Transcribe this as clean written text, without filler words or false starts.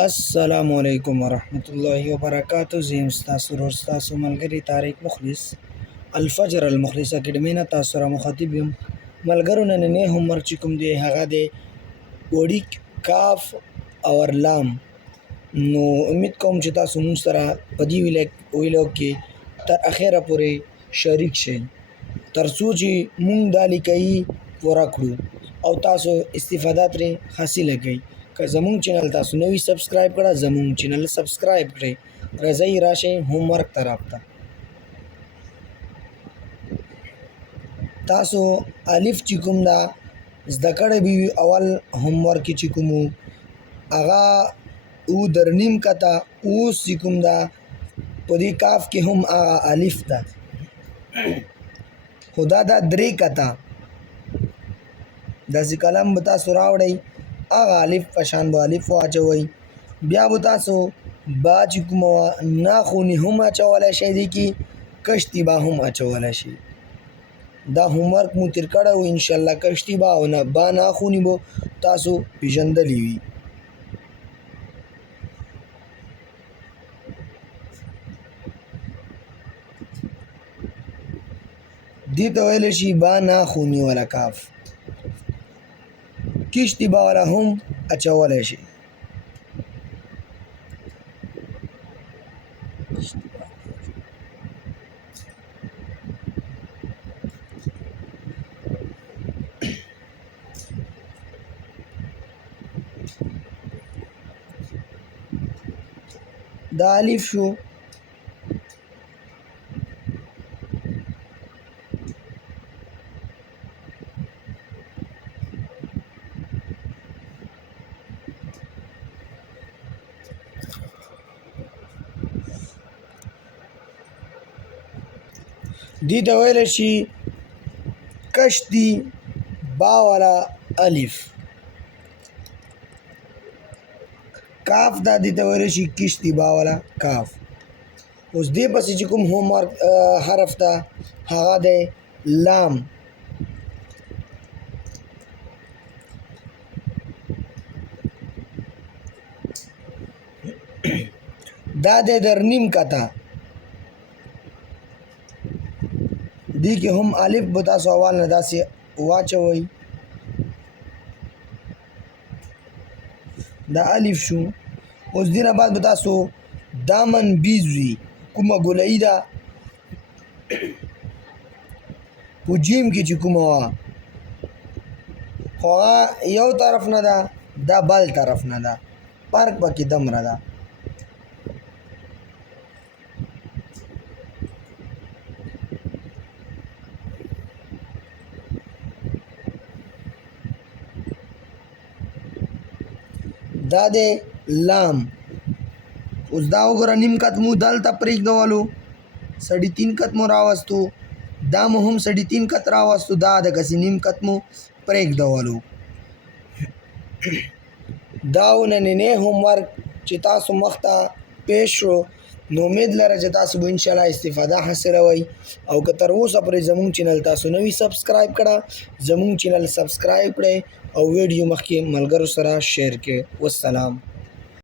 السلام علیکم ورحمت الله وبرکاتہ. زم تاسو ورور تاسو ملګری طارق مخلص الفجر المخلص اکیډمي نه تاسو سره مخاطب یم. ملګرو نننی هومورک چې کوم دی هغه دی وړي کاف او لام. نو امید کوم چې تاسو مونږ سره په دې ویلو کې تر اخره پورې شریک شئ تر څو چې مونږ دا لیکي پوره کړو او تاسو استفاده ترې حاصله کړئ. که زمونږ چینل تاسو نوی سبسکرایب کړه زمونږ چینل سبسکرایب کړئ. راځئ راشئ هومورک طرف ته. تاسو الف چې کوم دا زده کړی به وي اول هومورک چې کوم هغه او درنیم کته اوس چې کوم دا په دې کاف کې هم الف ده خدا دا درې کته داسې قلم به تاسو راوړئ هغه الف په شان به الف واچوئ. بیا به تاسو با چې کومه وه ناخوني هم اچولی شئ دې کې کشتي با هم اچولی شئ. دا هومورک مو تیر کړی و انشاءالله کشتي با او نه با ناخوني به تاسو پیژندلی وي. دې ته ویلی شي با ناخوني والا کاف. کشتي با والا هم اچولی شي. دا الف شو. دې ته ویلی شي کشتي با والا الف. کاف دا دې ته ویلی شي کشتي با والا کاف. اوس دې پسې چې کوم هومورک حرف ته هغه دی لام. دا دی در نیم کته. دې کې هم الف به تاسو اول نه داسې واچوئ. دا الف شو. اوس دې نه بعد به تاسو دامن بیز وي کومه ګولایي ده په جیم کې چې کومه وه خو هغه یو طرف نه ده دا بل طرف نه ده فرق پکې دومره ده. دا دی لام. اوس دا وګوره نیم کت مو دلته پرېږدولو سړي تین کت مو راوستو دا مو هم سړي تین کت راوستو دا دغسې نیم کت مو پرېږدولو. دا و نننی هومورک چې تاسو مخته پیش شو. نو امید لره چې تاسو به انشاءالله استفاده حاصلوئ او که تر اوسه پورې زمونږ چینل تاسو نوی سبسکرایب کړه زمونږ چینل سبسکرایب کړئ او ویډیو مخکې ملګرو سره شیر کړئ. والسلام.